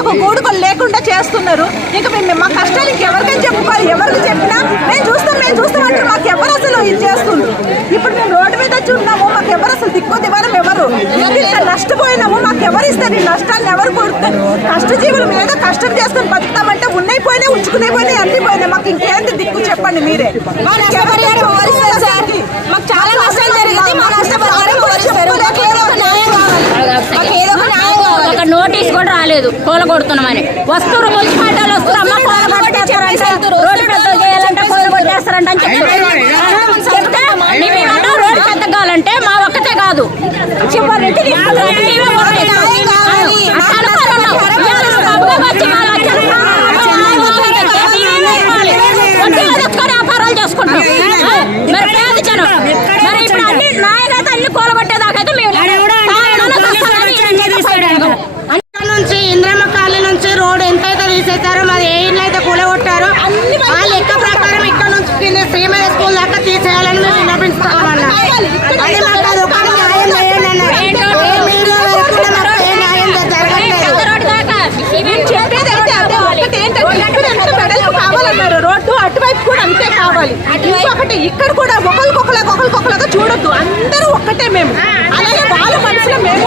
ఒక గూడుకలు లేకుండా చేస్తున్నారు. ఇంకా మేము మా కష్టాలు ఇంకెవరికైనా చెప్పుకోవాలి. ఎవరికి చెప్పినా మేము చూస్తాం అంటే మాకు ఎవరు అసలు ఇది చేస్తుంది. ఇప్పుడు మేము రోడ్డు మీద వచ్చి ఉన్నాము, మాకు ఎవరు అసలు దిక్కు దివారం ఎవరు ఇంకా నష్టపోయినాము. మాకు ఎవరు ఇస్తారు ఈ నష్టాన్ని? ఎవరు కొడుతారు? కష్టజీవులు మీద కష్టం చేసుకుని బతుకుతామంటే ఉన్నాయి పోయినాయి, ఉంచుకునే పోయినాయి, అన్ని పోయినాయి. మాకు ఇంకేంటి దిక్కు చెప్పండి మీరే. మాకు చాలా నష్టం జరిగింది. మా నష్టపరిహారం ఒక నోటీస్ కూడా రాలేదు కోల కొడుతున్నామని. వస్తువులు మున్సిపాలిటీలు వస్తున్నా కోల కొట్టేస్తారంట, రోడ్డు పెద్ద చేయాలంటే కోల కొట్టేస్తారంట అని చెప్తే మేమేమన్నా రోడ్డు పెద్ద కావాలంటే మా ఒక్కతే కాదు చివరికి వ్యాపారాలు చేసుకుంటాం. మరి పేద జనం మరి ఇప్పుడు అన్ని నాయకైతే అన్ని కూలగొట్టేదాకైతే మేము నుంచి ఇంద్రమ్మ కాలనీ నుంచి రోడ్ ఎంతైతే తీసేస్తారో మరి ఏ ఇళ్ళు అయితే కూలగొట్టారో ఆ లెక్క ప్రకారం ఇక్కడ నుంచి శ్రీమయ స్కూల్ దాకా తీసేయాలని మేము విన్నపించుకోవాలన్నా. అది మాకు అది ఒక న్యాయం చేయండి అన్నారు. న్యాయం జరగట్లేదు. కావాలన్నారు రోడ్డు అటువైపు కూడా అంతే కావాలి. ఇంకొకటి ఇక్కడ కూడా ఒకరికొకలాగా చూడొద్దు. అందరూ ఒక్కటే మేము. అలాగే వాళ్ళ మనసులో మేము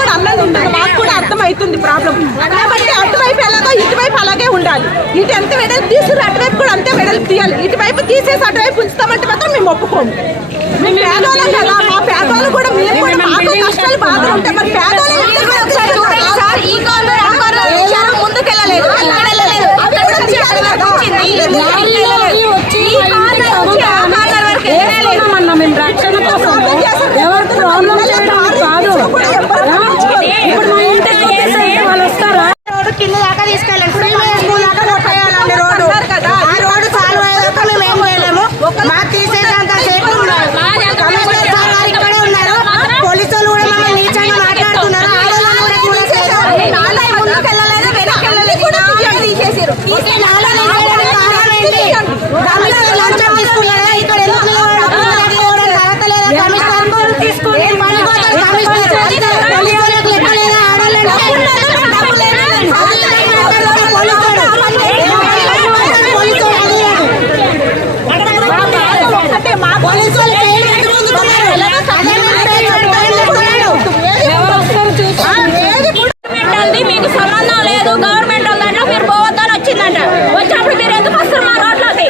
కూడా అన్నది ఉంటుంది. మాకు కూడా అర్థమవుతుంది ప్రాబ్లం. కాబట్టి అటువైపు ఎలాగో ఇటువైపు అలాగే ఉండాలి. ఇటు ఎంత వెడల్పు తీసుకుని అటువైపు కూడా అంతే వెడల్పు తీయాలి. ఇటువైపు తీసేసి అటువైపు ఉంచుతామంటే మాత్రం మేము ఒప్పుకోము. మేము పేదవాళ్ళం కదా. మా పేదవాళ్ళు కూడా మీరు కూడా మాకు కష్టాలు బాగా ఉంటాయి. మరి పేదవాళ్ళు ముందుకెళ్ళలేదు. మేము రక్షణ కోసం ఎవరికి ప్రాబ్లం కాదు. ఇప్పుడు మా ఇంటికి వాళ్ళు వస్తారా? రోడ్డు కింద దాకా తీసుకెళ్ళండి. శ్రీమయ స్కూల్ దాకా కొట్టేయాలండి రోడ్డు. ఆ రోడ్డు సాల్వ్ అయ్యేదాకా మేము ఏం చేయలేము. మాకు తీసేదంతా సేపు కమిషనర్ సార్ గారు ఇక్కడే ఉన్నారు. పోలీసులు కూడా మమ్మల్ని నీచంగా మాట్లాడుతున్నారు. లంచం తీసుకున్నారా? ఇక్కడ మీకు సంబంధం లేదు. గవర్నమెంట్ ఉందంటే మీరు పోవద్దని వచ్చిందంట. వచ్చినప్పుడు మీరు ఎందుకు వస్తారు మా రోడ్లోకి?